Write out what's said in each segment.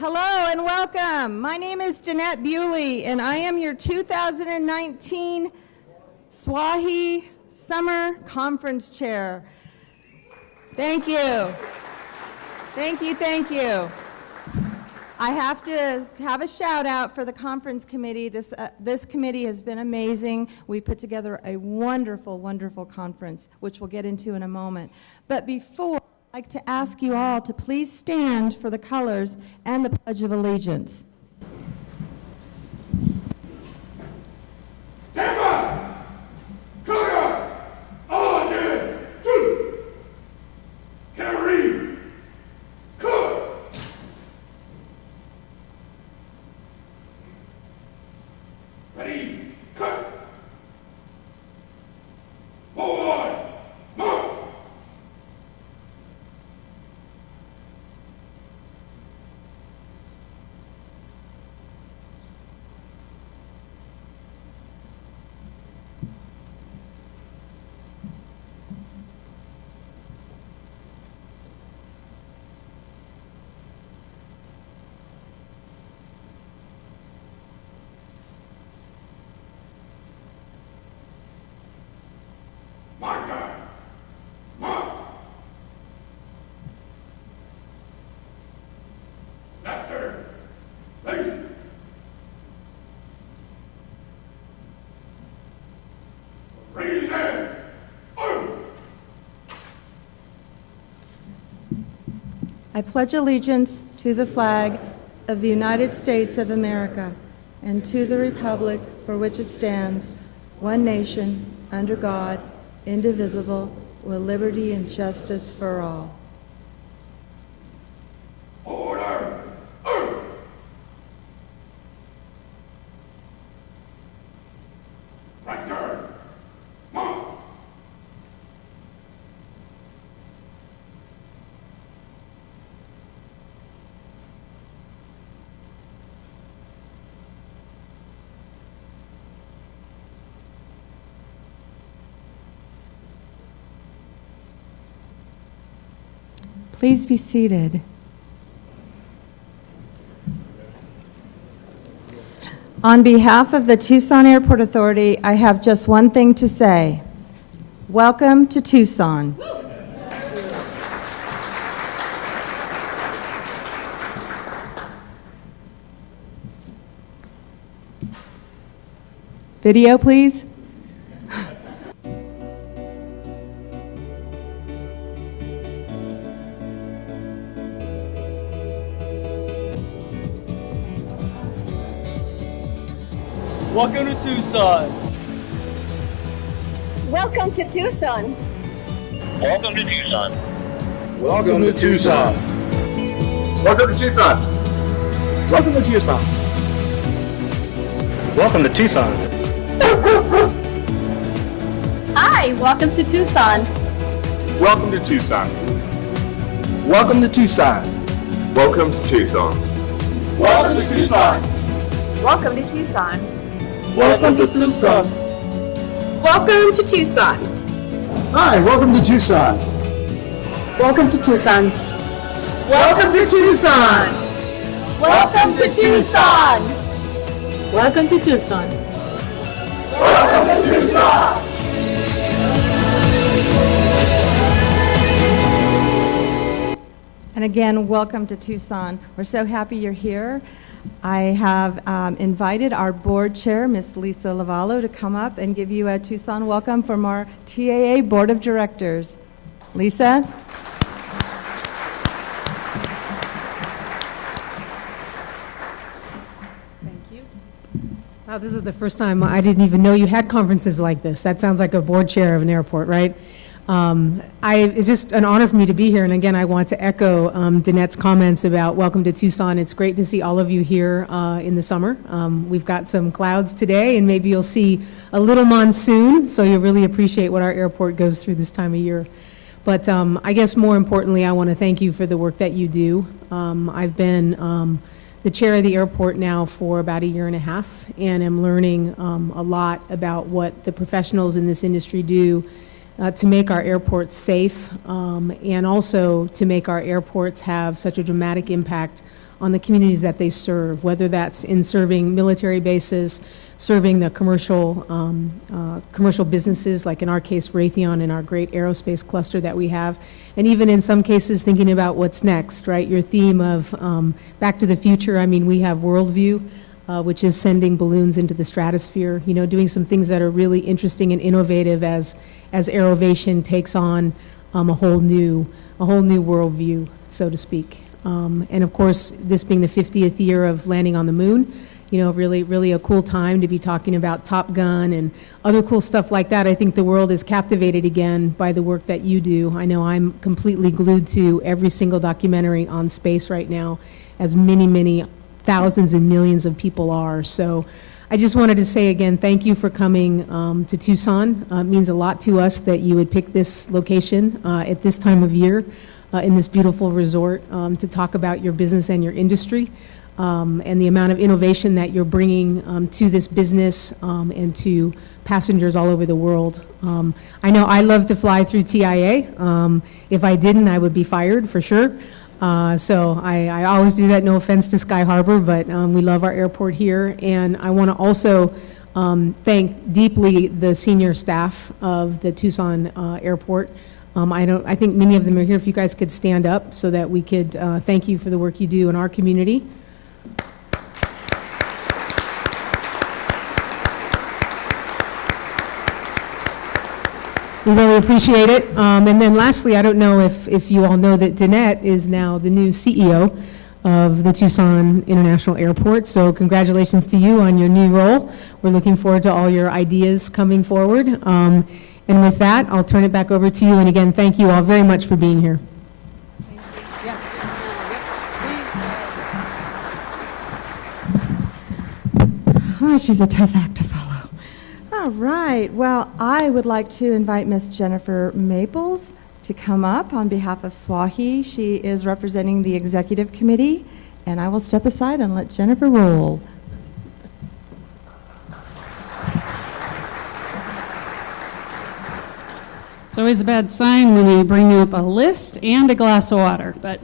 Hello and welcome. My name is Jeanette Bewley, and I am your 2019 SWAHI Summer Conference Chair. Thank you. Thank you, thank you. I have to have a shout out for the conference committee. This committee has been amazing. We put together a wonderful, wonderful conference, which we'll get into in a moment. But before, I'd like to ask you all to please stand for the colors and the Pledge of Allegiance. Stand by! Color! On the two! Carry! Color! Ready! Cut! Forward! Mark! My time. Mark. After. Ready. Raise his hand. Arm. I pledge allegiance to the flag of the United States of America and to the republic for which it stands, one nation, under God, indivisible, with liberty and justice for all. Order. Arm. Right turn. Mark. Please be seated. On behalf of the Tucson Airport Authority, I have just one thing to say. Welcome to Tucson. Video, please. Welcome to Tucson. Welcome to Tucson. Welcome to Tucson. Welcome to Tucson. Welcome to Tucson. Welcome to Tucson. Welcome to Tucson. Hi, welcome to Tucson. Welcome to Tucson. Welcome to Tucson. Welcome to Tucson. Welcome to Tucson. Welcome to Tucson. Welcome to Tucson. Welcome to Tucson. Hi, welcome to Tucson. Welcome to Tucson. Welcome to Tucson. Welcome to Tucson. Welcome to Tucson. Welcome to Tucson. And again, welcome to Tucson. We're so happy you're here. I have invited our board chair, Ms. Lisa Lavallo, to come up and give you a Tucson welcome from our TAA Board of Directors. Lisa? Thank you. Wow, this is the first time I didn't even know you had conferences like this. That sounds like a board chair of an airport, right? It's just an honor for me to be here. And again, I want to echo Danette's comments about welcome to Tucson. It's great to see all of you here in the summer. We've got some clouds today, and maybe you'll see a little monsoon, so you'll really appreciate what our airport goes through this time of year. But I guess more importantly, I want to thank you for the work that you do. I've been the chair of the airport now for about a year and a half, and am learning a lot about what the professionals in this industry do to make our airports safe, and also to make our airports have such a dramatic impact on the communities that they serve, whether that's in serving military bases, serving the commercial businesses, like in our case, Raytheon and our great aerospace cluster that we have, and even in some cases thinking about what's next, right? Your theme of Back to the Future, I mean, we have Worldview, which is sending balloons into the stratosphere, you know, doing some things that are really interesting and innovative as Aerovation takes on a whole new worldview, so to speak. And of course, this being the 50th year of landing on the moon, you know, really a cool time to be talking about Top Gun and other cool stuff like that. I think the world is captivated again by the work that you do. I know I'm completely glued to every single documentary on space right now, as many thousands and millions of people are. So I just wanted to say again, thank you for coming to Tucson. It means a lot to us that you would pick this location at this time of year in this beautiful resort to talk about your business and your industry and the amount of innovation that you're bringing to this business and to passengers all over the world. I know I love to fly through TIA. If I didn't, I would be fired for sure. So I always do that, no offense to Sky Harbor, but we love our airport here. And I want to also thank deeply the senior staff of the Tucson Airport. I think many of them are here. If you guys could stand up so that we could thank you for the work you do in our community. We really appreciate it. And then lastly, I don't know if you all know that Danette is now the new CEO of the Tucson International Airport. So congratulations to you on your new role. We're looking forward to all your ideas coming forward. And with that, I'll turn it back over to you. And again, thank you all very much for being here. Oh, she's a tough act to follow. All right. Well, I would like to invite Miss Jennifer Maples to come up on behalf of SWAHI. She is representing the executive committee, and I will step aside and let Jennifer roll. It's always a bad sign when you bring up a list and a glass of water, but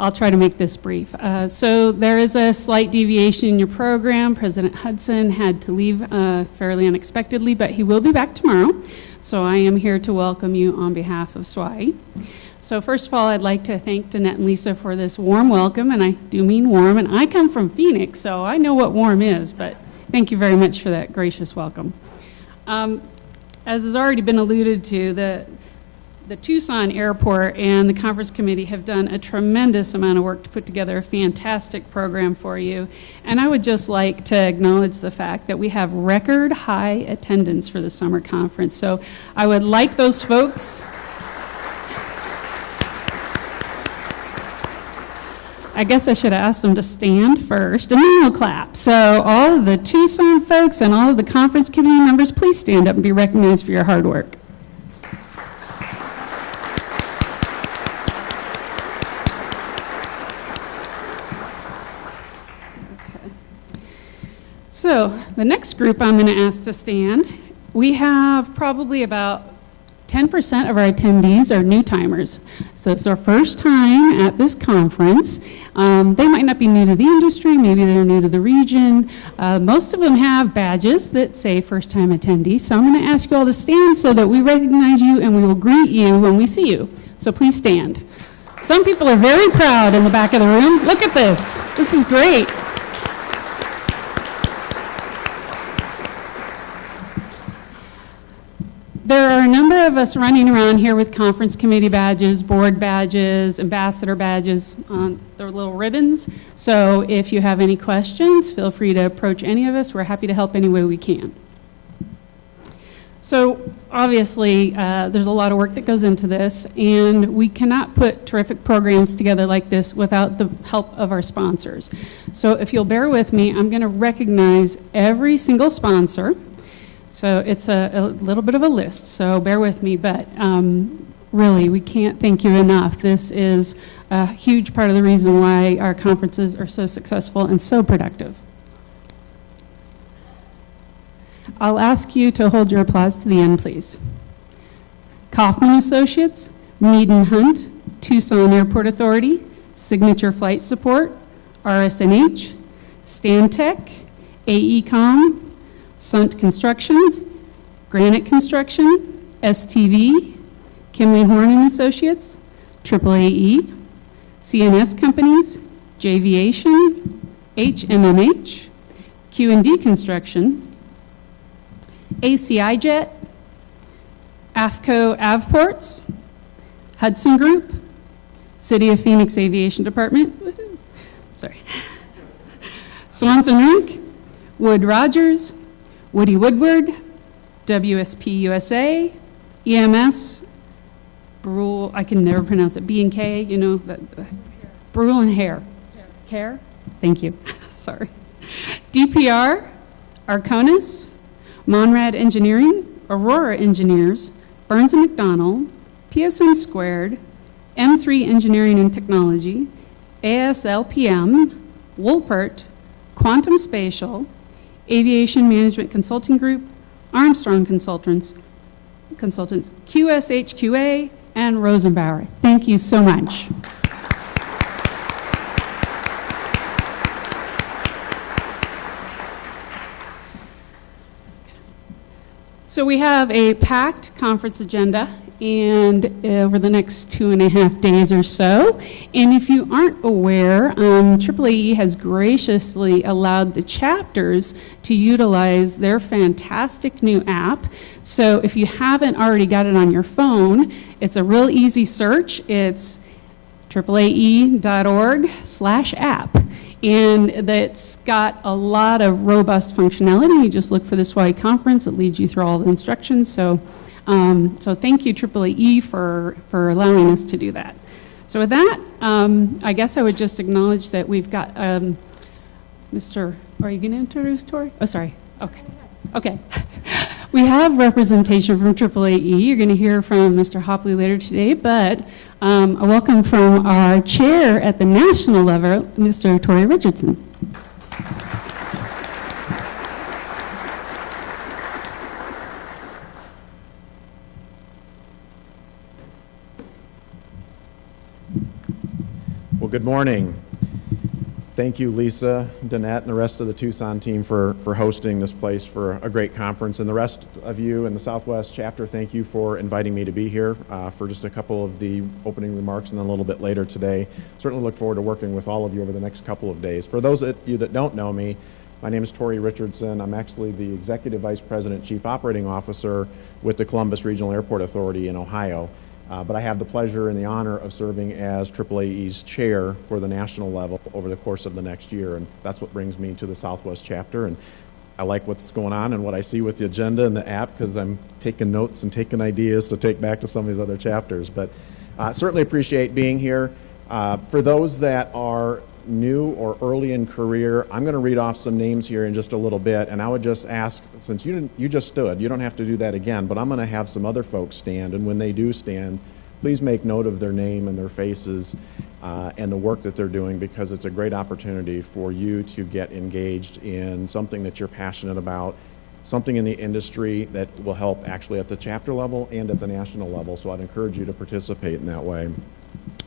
I'll try to make this brief. So there is a slight deviation in your program. President Hudson had to leave fairly unexpectedly, but he will be back tomorrow. So I am here to welcome you on behalf of SWAHI. So first of all, I'd like to thank Danette and Lisa for this warm welcome, and I do mean warm, and I come from Phoenix, so I know what warm is, but thank you very much for that gracious welcome. As has already been alluded to, the Tucson Airport and the conference committee have done a tremendous amount of work to put together a fantastic program for you. And I would just like to acknowledge the fact that we have record high attendance for the summer conference. So I would like those folks. I guess I should have asked them to stand first, and then we'll clap. So all of the Tucson folks and all of the conference committee members, please stand up and be recognized for your hard work. So the next group I'm going to ask to stand, we have probably about 10% of our attendees are new timers. So it's their first time at this conference. They might not be new to the industry, maybe they're new to the region. Most of them have badges that say first time attendee. So I'm going to ask you all to stand so that we recognize you and we will greet you when we see you. So please stand. Some people are very proud in the back of the room. Look at this. This is great. There are a number of us running around here with conference committee badges, board badges, ambassador badges on their little ribbons. So if you have any questions, feel free to approach any of us. We're happy to help any way we can. So obviously, there's a lot of work that goes into this, and we cannot put terrific programs together like this without the help of our sponsors. So if you'll bear with me, I'm going to recognize every single sponsor. So it's a little bit of a list, so bear with me, but really, we can't thank you enough. This is a huge part of the reason why our conferences are so successful and so productive. I'll ask you to hold your applause to the end, please. Kaufman Associates, Mead & Hunt, Tucson Airport Authority, Signature Flight Support, RSNH, Stantec, AECom, Sunt Construction, Granite Construction, STV, Kimley Horn and Associates, AAAE, CNS Companies, Javiation, HMMH, Q&D Construction, ACI Jet, AFCO Avports, Hudson Group, City of Phoenix Aviation Department, sorry, Swanson Rink, Wood Rogers, Woody Woodward, WSP USA, EMS, Brule, I can never pronounce it, B&K, you know, Brule and Hare. Care? Thank you. Sorry. DPR, Arconis, Monrad Engineering, Aurora Engineers, Burns & McDonnell, PSM Squared, M3 Engineering and Technology, ASLPM, Woolpert, Quantum Spatial, Aviation Management Consulting Group, Armstrong Consultants, QSHQA, and Rosenbauer. Thank you so much. So we have a packed conference agenda and over the next 2.5 days or so. And if you aren't aware, AAAE has graciously allowed the chapters to utilize their fantastic new app. So if you haven't already got it on your phone, it's a real easy search. It's AAAE.org/app. And that's got a lot of robust functionality. You just look for the SWAI conference. It leads you through all the instructions. So thank you, AAAE, for allowing us to do that. So with that, I guess I would just acknowledge that we've got Mr. Are you going to introduce Torie? Oh, sorry. Okay. Okay. We have representation from AAAE. You're going to hear from Mr. Hopley later today, but a welcome from our chair at the national level, Mr. Torie Richardson. Well, good morning. Thank you, Lisa, Danette, and the rest of the Tucson team for hosting this place for a great conference. And the rest of you in the Southwest chapter, thank you for inviting me to be here for just a couple of the opening remarks and then a little bit later today. Certainly look forward to working with all of you over the next couple of days. For those of you that don't know me, my name is Torie Richardson. I'm actually the Executive Vice President, Chief Operating Officer with the Columbus Regional Airport Authority in Ohio. But I have the pleasure and the honor of serving as AAAE's chair for the national level over the course of the next year, and that's what brings me to the Southwest chapter. And I like what's going on and what I see with the agenda and the app because I'm taking notes and taking ideas to take back to some of these other chapters. But certainly appreciate being here. For those that are new or early in career, I'm going to read off some names here in just a little bit, and I would just ask, since you just stood, you don't have to do that again, but I'm going to have some other folks stand, and when they do stand, please make note of their name and their faces and the work that they're doing, because it's a great opportunity for you to get engaged in something that you're passionate about, something in the industry that will help actually at the chapter level and at the national level, so I'd encourage you to participate in that way.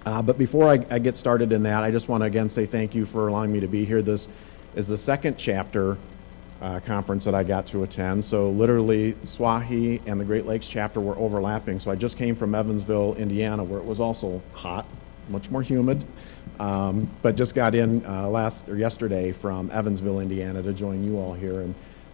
But before I get started in that, I just want to again say thank you for allowing me to be here. This is the second chapter conference that I got to attend. So literally SWAHI and the Great Lakes chapter were overlapping. So I just came from Evansville, Indiana, where it was also hot, much more humid, but just got in yesterday from Evansville, Indiana to join you all here. And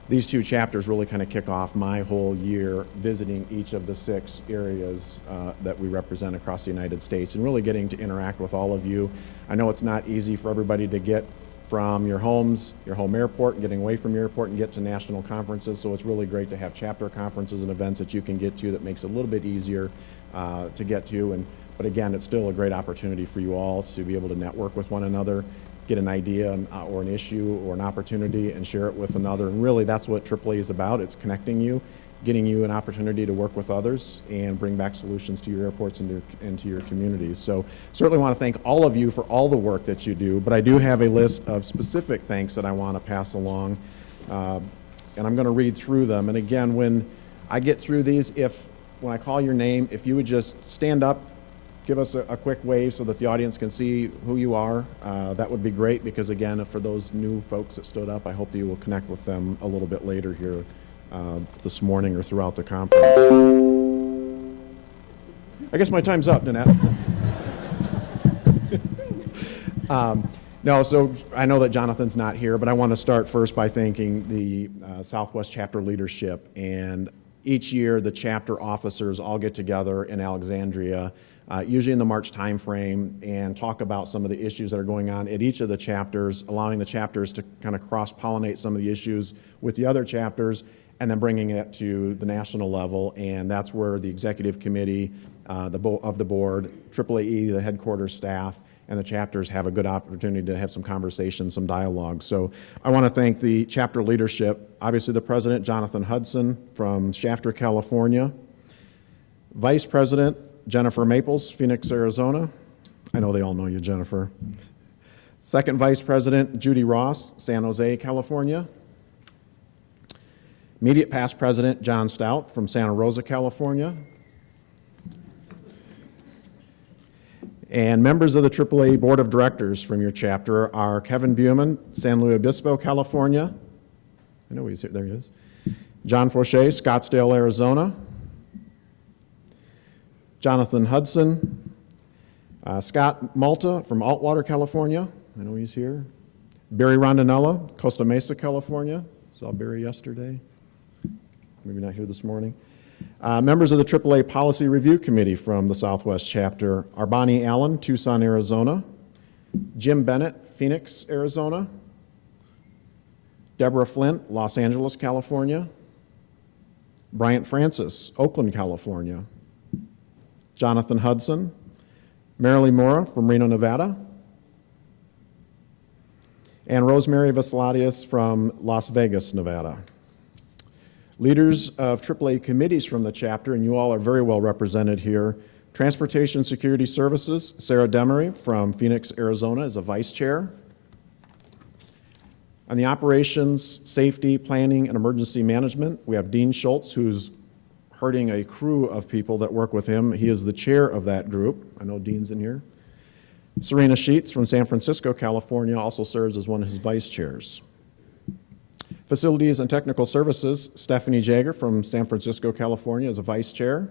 these two chapters really kind of kick off my whole year visiting each of the 6 areas that we represent across the United States and really getting to interact with all of you. I know it's not easy for everybody to get from your homes, your home airport, and getting away from your airport and get to national conferences, so it's really great to have chapter conferences and events that you can get to that makes it a little bit easier to get to. But again, it's still a great opportunity for you all to be able to network with one another, get an idea or an issue or an opportunity and share it with another. And really that's what AAA is about. It's connecting you, getting you an opportunity to work with others and bring back solutions to your airports and to your communities. So certainly want to thank all of you for all the work that you do, but I do have a list of specific thanks that I want to pass along, and I'm going to read through them. And again, when I get through these, when I call your name, if you would just stand up give us a quick wave so that the audience can see who you are, that would be great, because again, for those new folks that stood up, I hope you will connect with them a little bit later here this morning or throughout the conference. I guess my time's up, Danette. No, so I know that Jonathan's not here, but I want to start first by thanking the Southwest chapter leadership. And each year, the chapter officers all get together in Alexandria, usually in the March timeframe, and talk about some of the issues that are going on at each of the chapters, allowing the chapters to kind of cross-pollinate some of the issues with the other chapters, and then bringing it to the national level. And that's where the executive committee of the board, AAAE, the headquarters staff, and the chapters have a good opportunity to have some conversation, some dialogue. So I want to thank the chapter leadership, obviously the president, Jonathan Hudson from Shafter, California, vice president, Jennifer Maples, Phoenix, Arizona. I know they all know you, Jennifer. Second vice president, Judy Ross, San Jose, California. Immediate past president, John Stout from Santa Rosa, California. And members of the AAA Board of Directors from your chapter are Kevin Buman, San Luis Obispo, California. I know he's here. There he is. John Fauché, Scottsdale, Arizona. Jonathan Hudson. Scott Malta from Altwater, California. I know he's here. Barry Rondinella, Costa Mesa, California. Saw Barry yesterday. Maybe not here this morning. Members of the AAA Policy Review Committee from the Southwest Chapter are Bonnie Allen, Tucson, Arizona, Jim Bennett, Phoenix, Arizona, Deborah Flint, Los Angeles, California, Bryant Francis, Oakland, California, Jonathan Hudson, Marilee Mora from Reno, Nevada, and Rosemary Vasiladius from Las Vegas, Nevada. Leaders of AAA committees from the chapter, and you all are very well represented here. Transportation Security Services, Sarah Demery from Phoenix, Arizona is a vice chair. On the Operations, Safety, Planning, and Emergency Management, we have Dean Schultz, who's herding a crew of people that work with him. He is the chair of that group. I know Dean's in here. Serena Sheets from San Francisco, California, also serves as one of his vice chairs. Facilities and Technical Services, Stephanie Jager from San Francisco, California is a vice chair.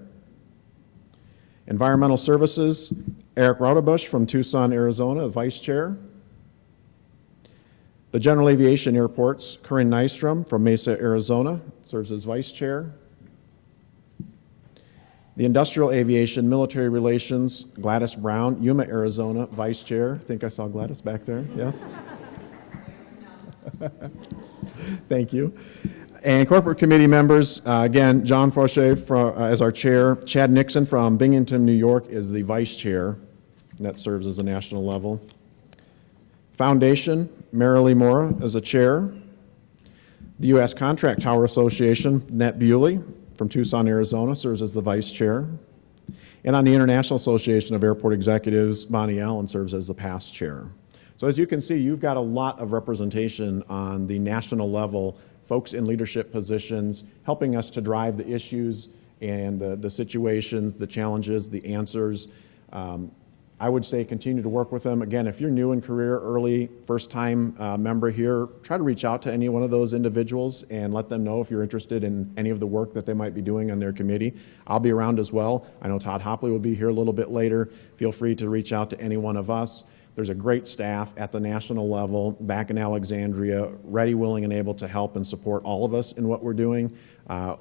Environmental Services, Eric Rauterbush from Tucson, Arizona, a vice chair. The General Aviation Airports, Corinne Nystrom from Mesa, Arizona, serves as vice chair. The Industrial Aviation Military Relations, Gladys Brown, Yuma, Arizona, vice chair. I think I saw Gladys back there, yes? Thank you. And corporate committee members, again, John Fauché as our chair. Chad Nixon from Binghamton, New York is the vice chair, and that serves as a national level. Foundation, Marilee Mora as a chair. The U.S. Contract Tower Association, Nett Bewley from Tucson, Arizona, serves as the vice chair. And on the International Association of Airport Executives, Bonnie Allen serves as the past chair. So as you can see, you've got a lot of representation on the national level, folks in leadership positions, helping us to drive the issues and the situations, the challenges, the answers. I would say continue to work with them. Again, if you're new in career, early, first-time member here, try to reach out to any one of those individuals and let them know if you're interested in any of the work that they might be doing on their committee. I'll be around as well. I know Todd Hopley will be here a little bit later. Feel free to reach out to any one of us. There's a great staff at the national level back in Alexandria, ready, willing, and able to help and support all of us in what we're doing.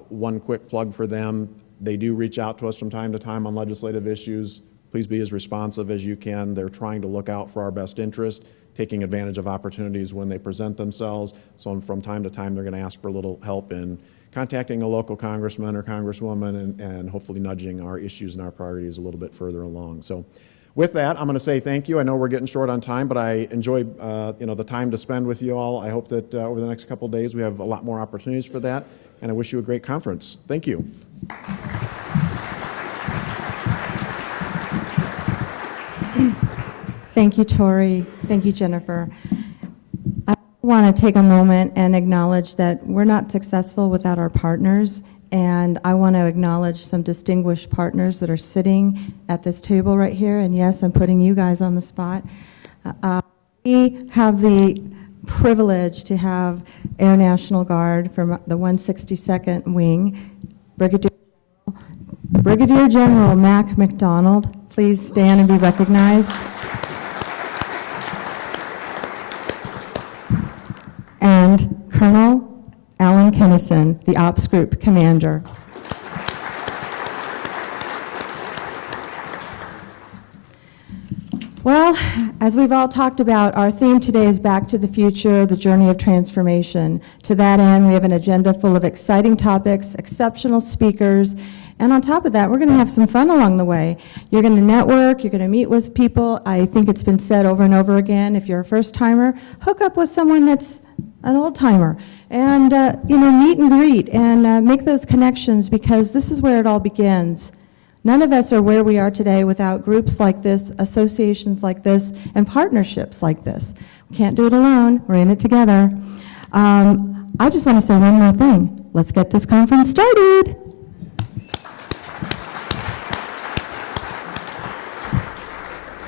One quick plug for them. They do reach out to us from time to time on legislative issues. Please be as responsive as you can. They're trying to look out for our best interest, taking advantage of opportunities when they present themselves. So from time to time, they're going to ask for a little help in contacting a local congressman or congresswoman and hopefully nudging our issues and our priorities a little bit further along. So with that, I'm going to say thank you. I know we're getting short on time, but I enjoy the time to spend with you all. I hope that over the next couple of days we have a lot more opportunities for that, and I wish you a great conference. Thank you. Thank you, Torie. Thank you, Jennifer. I want to take a moment and acknowledge that we're not successful without our partners, And I want to acknowledge some distinguished partners that are sitting at this table right here. And yes, I'm putting you guys on the spot. We have the privilege to have Air National Guard from the 162nd Wing, Brigadier General Mac McDonald. Please stand and be recognized. And Colonel Alan Kennison, the Ops Group Commander. Well, as we've all talked about, our theme today is Back to the Future, the Journey of Transformation. To that end, we have an agenda full of exciting topics, exceptional speakers, and on top of that, we're going to have some fun along the way. You're going to network, you're going to meet with people. I think it's been said over and over again, if you're a first-timer, hook up with someone that's an old-timer, and meet and greet, and make those connections, because this is where it all begins. None of us are where we are today without groups like this, associations like this, and partnerships like this. We can't do it alone. We're in it together. I just want to say one more thing. Let's get this conference started.